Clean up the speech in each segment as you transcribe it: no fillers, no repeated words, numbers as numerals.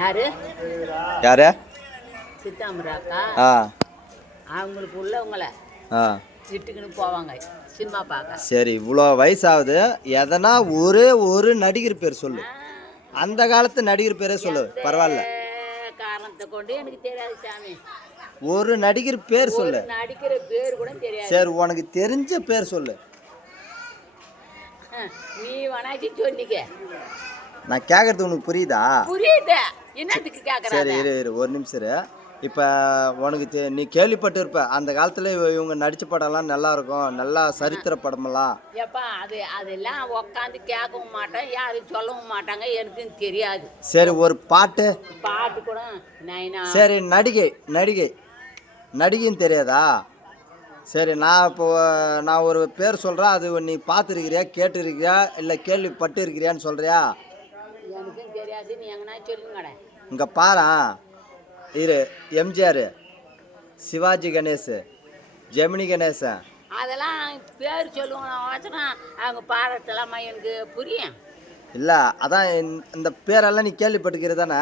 யாரு? யாரு? சித்தாம்பராக்கா. ஆ அவங்களுக்கு உள்ளவங்கள ஆ சிட்டுக்குன்னு போவாங்க சினிமா பார்க்க. சரி, இவ்வளோ வயசாகுது. எதனா ஒரே ஒரு நடிகர் பேர் சொல்லு. அந்த காலத்து நடிகர் பேரே சொல்லு, பரவாயில்ல. காரணத்தை கொண்டு எனக்கு தெரியாது சாமி. ஒரு நடிகர் பேர் ஒரு சொல்லு. நடிக்கிற பேர் கூட தெரியாது. சரி, உனக்கு தெரிஞ்ச பேர் சொல்லு. நீ வேணாச்சி சொல்லிக்க. நான் கேட்கறது உனக்கு புரியுதா? புரியுது. என்னத்துக்கு கேட்கறாங்க? சரி, இரு ஒரு நிமிஷம் இரு. இப்போ உனக்கு நீ கேள்விப்பட்டிருப்ப, அந்த காலத்தில் இவங்க நடித்த படம்லாம் நல்லா இருக்கும், நல்லா சரித்திர படமெல்லாம். எப்பா அதெல்லாம் உக்காந்து கேட்கவும் மாட்டேன், யாரும் சொல்லவும் மாட்டாங்க, எனக்கும் தெரியாது. சரி, ஒரு பாட்டு. பாட்டு கூட நைனா. சரி, நடிகைன்னு தெரியாதா? சரி, நான் ஒரு பேர் சொல்கிறேன், அது நீ பார்த்துருக்கிறியா, கேட்டுருக்கிறியா, இல்லை கேள்விப்பட்டு இருக்கிறியான்னு சொல்கிறியா? எனக்கும் தெரியாது, நீ எங்கன்னா சொல்லுங்கட. இங்கே பாரா இரு. எம்ஜிஆர், சிவாஜி கணேஷ், ஜெமினி கணேசன். அதெல்லாம் பேர் சொல்லுவோம், அவங்க பாடத்தெல்லாம் எனக்கு புரியும். இல்லை, அதான் இந்த பேரெல்லாம் நீ கேள்விப்பட்டுக்கிறது தானே?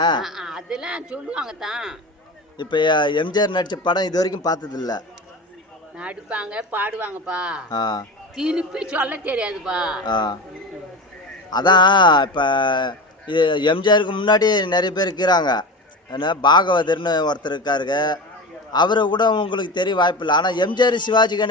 அதெல்லாம் சொல்லுவாங்க தான். இப்போ எம்ஜிஆர் நடித்த படம் இது வரைக்கும் பார்த்ததில்ல. நடிப்பாங்க, பாடுவாங்கப்பா. ஆ திருப்பி சொல்ல தெரியாதுப்பா. ஆ அதான் இப்போ எம்ஜிஆருக்கு முன்னாடி நிறைய பேர் இருக்கிறாங்க. ஏன்னா பாகவதர்னு ஒருத்தர் இருக்காருங்க, அவரை கூட உங்களுக்கு தெரிய வாய்ப்பு இல்லை. ஆனால் எம்ஜிஆர், சிவாஜி கணேசன்